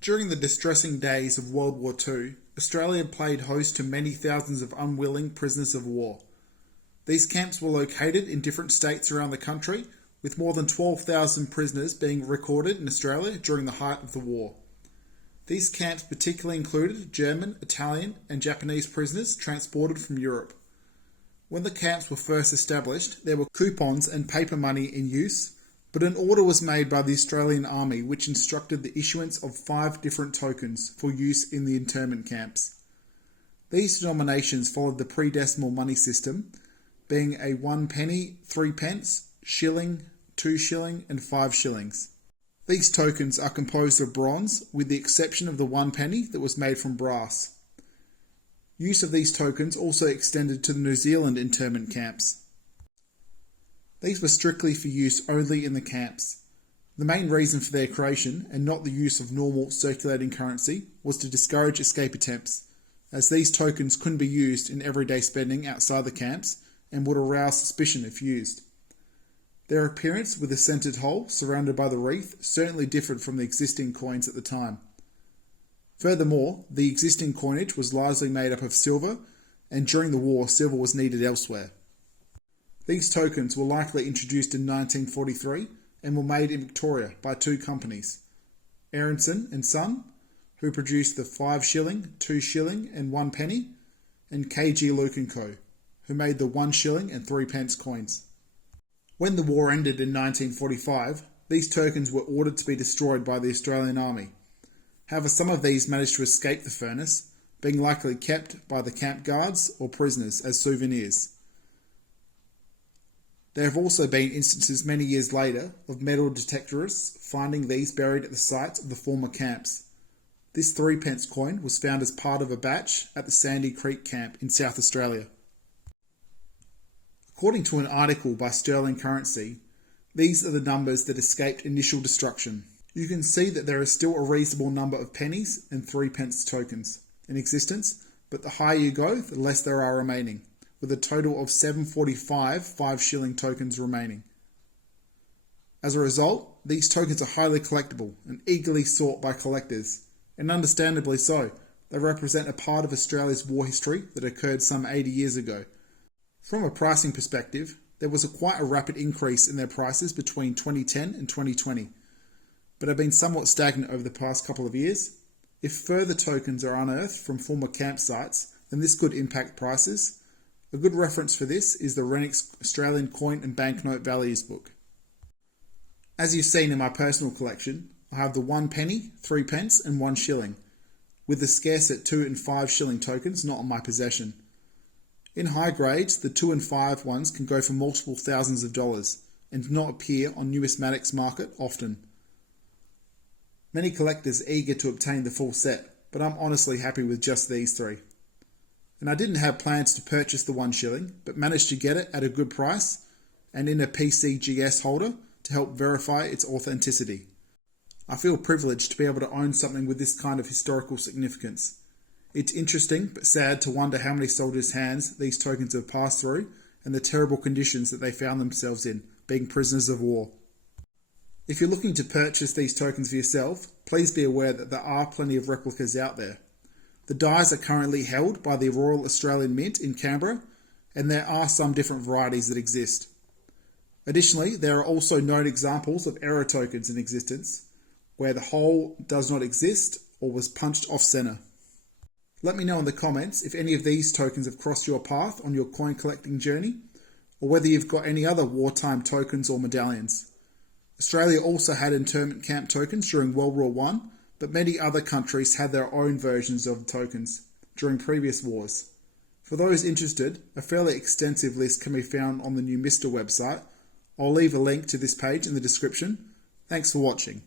During the distressing days of World War II, Australia played host to many thousands of unwilling prisoners of war. These camps were located in different states around the country, with more than 12,000 prisoners being recorded in Australia during the height of the war. These camps particularly included German, Italian and Japanese prisoners transported from Europe. When the camps were first established, there were coupons and paper money in use, but an order was made by the Australian Army which instructed the issuance of 5 different tokens for use in the internment camps. These denominations followed the pre-decimal money system, being a 1 penny, 3 pence, shilling, 2 shilling and 5 shillings. These tokens are composed of bronze, with the exception of the 1 penny that was made from brass. Use of these tokens also extended to the New Zealand internment camps. These were strictly for use only in the camps. The main reason for their creation, and not the use of normal circulating currency, was to discourage escape attempts, as these tokens couldn't be used in everyday spending outside the camps and would arouse suspicion if used. Their appearance with a centred hole surrounded by the wreath certainly differed from the existing coins at the time. Furthermore, the existing coinage was largely made up of silver, and during the war silver was needed elsewhere. These tokens were likely introduced in 1943 and were made in Victoria by 2 companies, Aronson and Son, who produced the 5 shilling, 2 shilling and 1 penny, and KG Luke & Co, who made the 1 shilling and 3 pence coins. When the war ended in 1945, these tokens were ordered to be destroyed by the Australian Army. However, some of these managed to escape the furnace, being likely kept by the camp guards or prisoners as souvenirs. There have also been instances many years later of metal detectorists finding these buried at the sites of the former camps. This 3 pence coin was found as part of a batch at the Sandy Creek camp in South Australia. According to an article by Sterling Currency, these are the numbers that escaped initial destruction. You can see that there is still a reasonable number of pennies and 3 pence tokens in existence, but the higher you go, the less there are remaining, with a total of 745 5 shilling tokens remaining. As a result, these tokens are highly collectible and eagerly sought by collectors, and understandably so. They represent a part of Australia's war history that occurred some 80 years ago. From a pricing perspective, there was quite a rapid increase in their prices between 2010 and 2020, but have been somewhat stagnant over the past couple of years. If further tokens are unearthed from former campsites, then this could impact prices. A good reference for this is the Renwick's Australian Coin and Banknote Values book. As you've seen in my personal collection, I have the 1 penny, 3 pence and 1 shilling, with the scarce at 2 and 5 shilling tokens not in my possession. In high grades, the 2 and 5 ones can go for multiple thousands of dollars and do not appear on numismatics market often. Many collectors are eager to obtain the full set, but I'm honestly happy with just these 3. And I didn't have plans to purchase the 1 shilling, but managed to get it at a good price and in a PCGS holder to help verify its authenticity. I feel privileged to be able to own something with this kind of historical significance. It's interesting but sad to wonder how many soldiers' hands these tokens have passed through and the terrible conditions that they found themselves in, being prisoners of war. If you're looking to purchase these tokens for yourself, please be aware that there are plenty of replicas out there. The dies are currently held by the Royal Australian Mint in Canberra, and there are some different varieties that exist. Additionally, there are also known examples of error tokens in existence, where the hole does not exist or was punched off-centre. Let me know in the comments if any of these tokens have crossed your path on your coin collecting journey, or whether you've got any other wartime tokens or medallions. Australia also had internment camp tokens during World War I, but many other countries had their own versions of tokens during previous wars. For those interested, a fairly extensive list can be found on the new Mr. website. I'll leave a link to this page in the description. Thanks for watching.